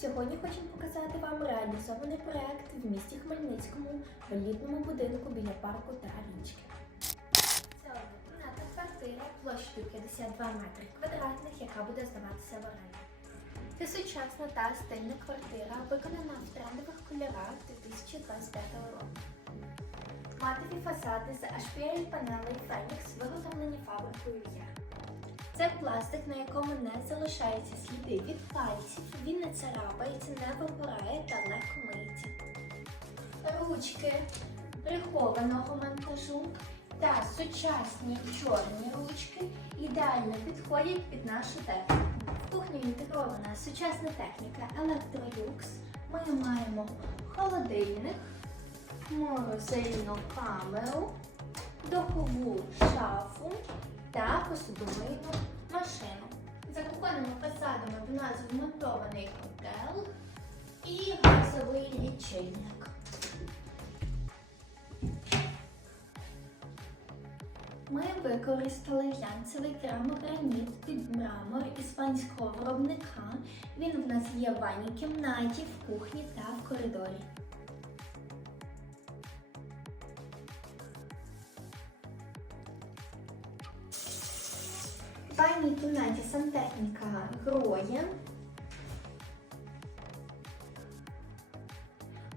Сьогодні хочемо показати вам реалізований проект в місті Хмельницькому в елітному будинку біля парку та річки. Це однокімнатна квартира площею 52 метри квадратних, яка буде здаватися в оренду. Це сучасна та стильна квартира, виконана в трендових кольорах 2025 року. Матові фасади з HPL панелей Фенікс виготовлені фабрикою Є. Це пластик, на якому не залишаються сліди від пальців, він не царапається, не випирає та легко миється. Ручки прихованого монтажу та сучасні чорні ручки ідеально підходять під нашу техніку. В кухні інтегрована сучасна техніка Electrolux. Ми маємо холодильник, морозильну камеру, духову шафу та посудомийну машину. За кухонними фасадами в нас вмонтований котел і газовий лічильник. Ми використали глянцевий керамограніт під мрамор іспанського виробника. Він в нас є в ванній кімнаті, в кухні та в коридорі. В ванній кімнаті сантехніка гроє.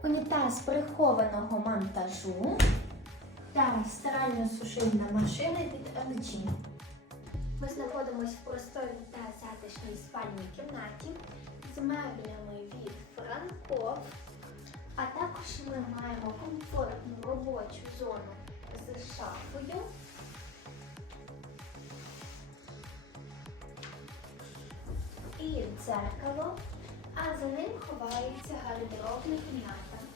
Унітаз прихованого монтажу та стирально-сушильна машина від LG. Ми знаходимося в просторій та затишній спальній кімнаті з меблями від Франков, а також ми маємо комфортну робочу зону з шафою. Дзеркало, а за ним ховається гардеробна кімната.